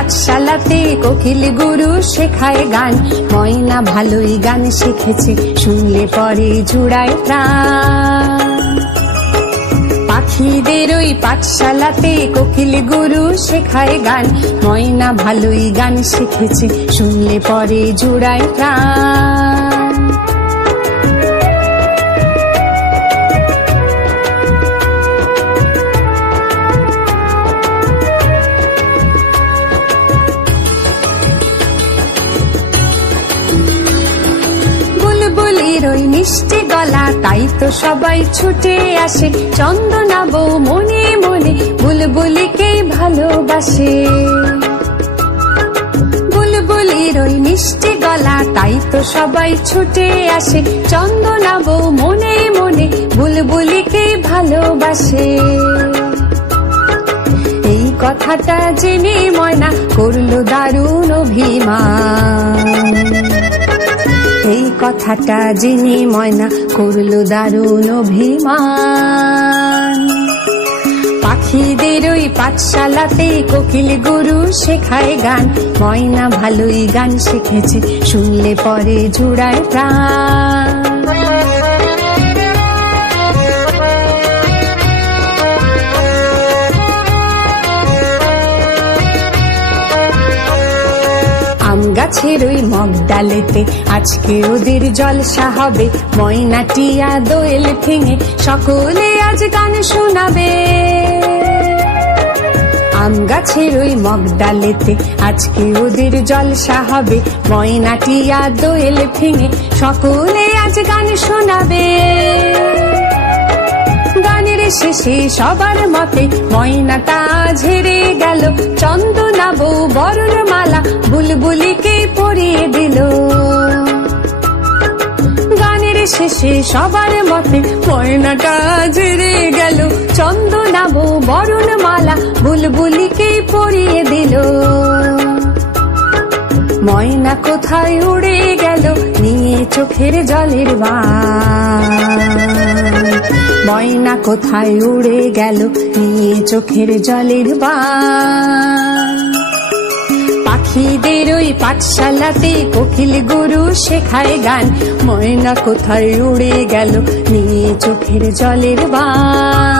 পাঠশালাতে কোকিল গুরু শেখায় গান। ময়না ভালোই গান শিখেছে, শুনলে পরে জুড়ায় প্রাণ। পাখিদের ওই পাঠশালাতে কোকিল গুরু শেখায় গান। ময়না ভালোই গান শিখেছে, শুনলে পরে জুড়ায় প্রাণ। বুলবুলির ওই মিষ্টি গলা, তাই তো সবাই ছুটে আসে। চন্দনা বউ মনে মনে বুলবুলিকে ভালোবাসে। বুলবুলির ওই মিষ্টি গলা, তাই তো সবাই ছুটে আসে। চন্দনা বউ মনে মনে বুলবুলিকে ভালোবাসে। এই কথাটা জেনে ময়না করলো দারুণ অভিমান। এই কথাটা জেনে ময়না করলো দারুণ অভিমান। পাখিদের ওই পাঠশালাতে কোকিল গুরু শেখায় গান। ময়না ভালোই গান শিখেছে, শুনলে পরে জুড়ায় প্রাণ। আম গাছের ওই মগ ডালেতে আজকে ওদের জলসা হবে। ময়না টিয়া দোয়েল ভেঙে সকলে আজ গান শোনাবে। আম গাছের ওই মগ ডালেতে আজকে ওদের জলসা হবে। ময়না টিয়া দোয়েল ভেঙে সকলে আজ গান শোনাবে। গানের শেষে সবার মতে ময়নাটা ঝেড়ে গেল। চন্দনা বউ বরণ মালা বুলবুলিকে পরিয়ে দিল। গানের শেষে সবার মতে ময়নাটা ঝেড়ে গেল। চন্দনা বউ বরণ মালা বুলবুলিকে পরিয়ে দিল। ময়না কোথায় উড়ে গেল নিয়ে চোখের জলের বান। ময়না কোথায় উড়ে গেল নিয়ে চোখের জলের বান। পাখিদের ওই পাঠশালাতে কোকিল গুরু শেখায় গান। ময়না কোথায় উড়ে গেল নিয়ে চোখের জলের বান।